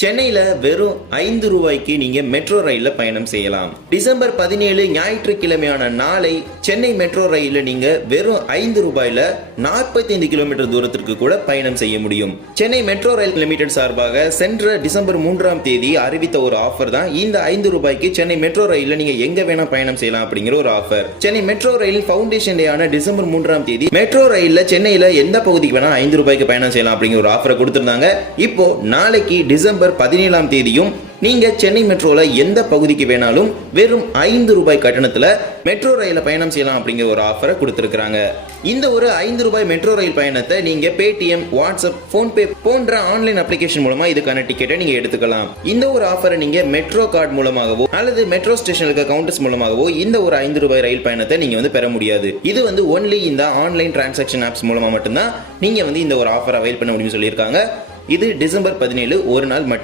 சென்னையில வெறும் 5 ரூபாய்க்கு நீங்க மெட்ரோ ரயில்ல பயணம் செய்யலாம். டிசம்பர் 17 ஞாயிற்றுக்கிழமையான நாளை சென்னை மெட்ரோ ரயில்ல நீங்க வெறும் 5 ரூபாயில 45 கிலோமீட்டர் தூரத்திற்கு கூட பயணம் செய்ய முடியும். சென்னை மெட்ரோ ரயில் லிமிடெட் சார்பாக சென்ற டிசம்பர் 3ஆம் தேதி அறிவித்த ஒரு ஆஃபர் தான் இந்த 5 ரூபாய்க்கு சென்னை மெட்ரோ ரயில்ல நீங்க எங்க வேணா பயணம் செய்யலாம் அப்படிங்கிற ஒரு offer. Chennai metro rail foundation டே ஆன டிசம்பர் 3ஆம் தேதி மெட்ரோ ரயில்ல சென்னையில எந்த பகுதிக்கு வேணா 5 ரூபாய்க்கு பயணம் செய்யலாம் அப்படிங்கிற ஒரு ஆஃபரை கொடுத்திருந்தாங்க. இப்போ நாளைக்கு டிசம்பர் 17ஆம் தேதியும் நீங்க சென்னை மெட்ரோல எந்த பகுதிக்கு வேணாலும் வெறும் 5 ரூபாய் கட்டணத்துல மெட்ரோ ரயில பயணம் செய்யலாம் அப்படிங்கிற ஒரு ஆஃபரை கொடுத்திருக்காங்க. இந்த ஒரு 5 ரூபாய் மெட்ரோ ரயில் பயணத்தை நீங்க பேடிஎம், வாட்ஸ்அப், போன்பே போன்ற ஆன்லைன் அப்ளிகேஷன் மூலமா இதுக்கான டிக்கெட்டை நீங்க எடுத்துக்கலாம். இந்த ஒரு ஆஃபரை நீங்க மெட்ரோ கார்டு மூலமாகவோ அல்லது மெட்ரோ ஸ்டேஷன்ல இருக்க கவுண்டர்ஸ் மூலமாகவோ இந்த ஒரு 5 ரூபாய் ரயில் பயணத்தை நீங்க பெற முடியாது. இது ஒன்லி இந்த ஆன்லைன் டிரான்சாக்ஷன் ஆப்ஸ் மூலமா மட்டும்தான் நீங்க இந்த ஒரு ஆஃபர் அவைல் பண்ண முடியும்னு சொல்லியிருக்காங்க. இது டிசம்பர் 17 ஒரு நாள் மட்டும்.